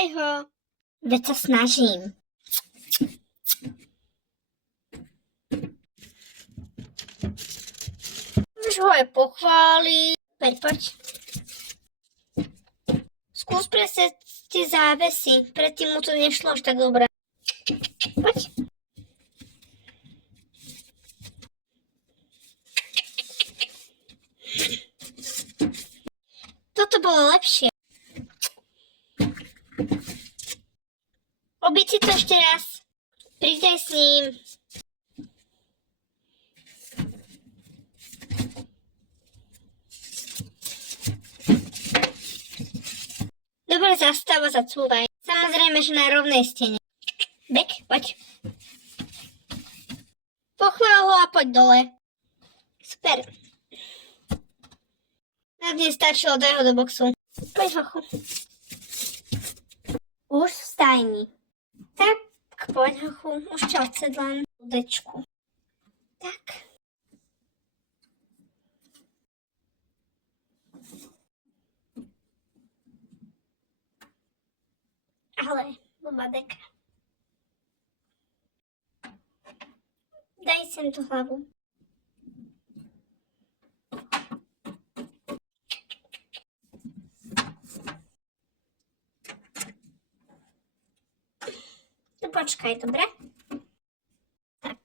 Nechaj ho. Veď sa snažím. Už ho aj pochváliť. Poď. Skús presne tie závesy. Predtým mu to nešlo až tak dobre. Poď. Toto bolo lepšie. Obiť si to ešte raz. Priznaj s ním. Dobre, zastáva, zacúvaj. Samozrejme, že na rovnej stene. Bek, poď. Pochvál ho a poď dole. Super. Na dnes stačilo, daj ho do boxu. Poď, hochu. Už v stajni. Tak, poď, hochu. Už ťa odsedlám dečku. Tak. Ale, blbá deka. Daj sem tú hlavu. Tu počkaj, dobre? Tak.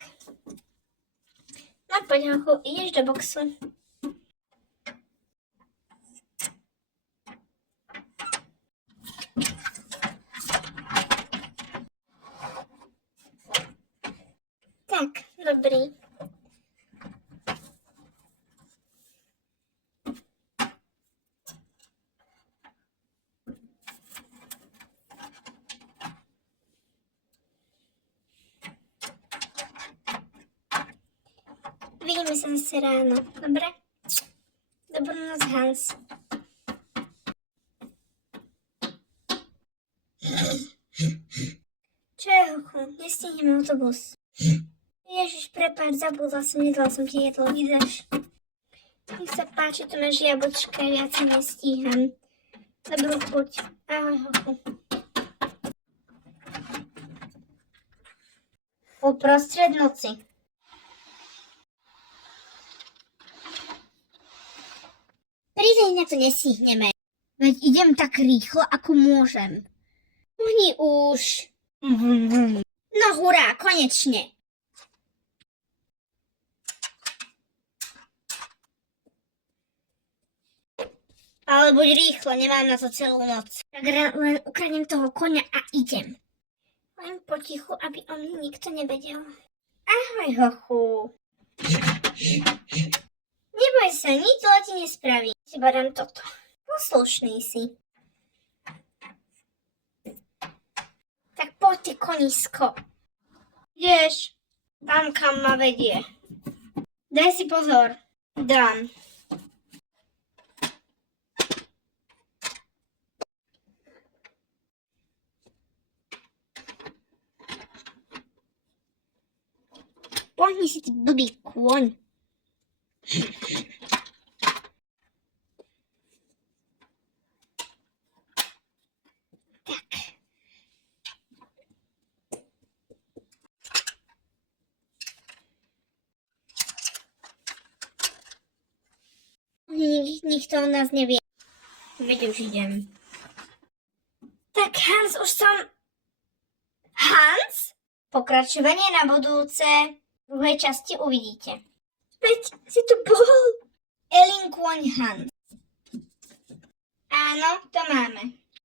No poď, hochu, ideš do boxu. Tak, dobrý. Vidíme sa zase ráno, dobre? Dobrú noc, Hans. Čo je, hochu? Nestihneme autobus. Ježiš, prepáč, zabudla som, nedala som ti jedlo, vydrž. Nech sa páči, tu máš jablčka, viac sa nestíham. Dobrú chuť. Ahoj, hochu. Uprostred noci. Priznaj, na to nestihneme. Veď idem tak rýchlo, ako môžem. Oni už. No hurá, konečne. Ale buď rýchlo, nemám na to celú noc. Tak len ukradnem toho koňa a idem. Len potichu, aby o mne nikto nevedel. Ahoj, hochu. Neboj sa, nič zle ti nespraví. Teba dám toto. Poslušný si. Tak poď, ty konisko. Ideš tam, kam ma vedie. Daj si pozor. Dám. Pohni si, ty blbý kôň. Tak. Nikto o nás nevie. Veď už idem. Tak Hans, už som... Hans? Pokračovanie na budúce v druhej časti uvidíte. Veď si tu bol. Elin kôň Hans. Áno, to máme.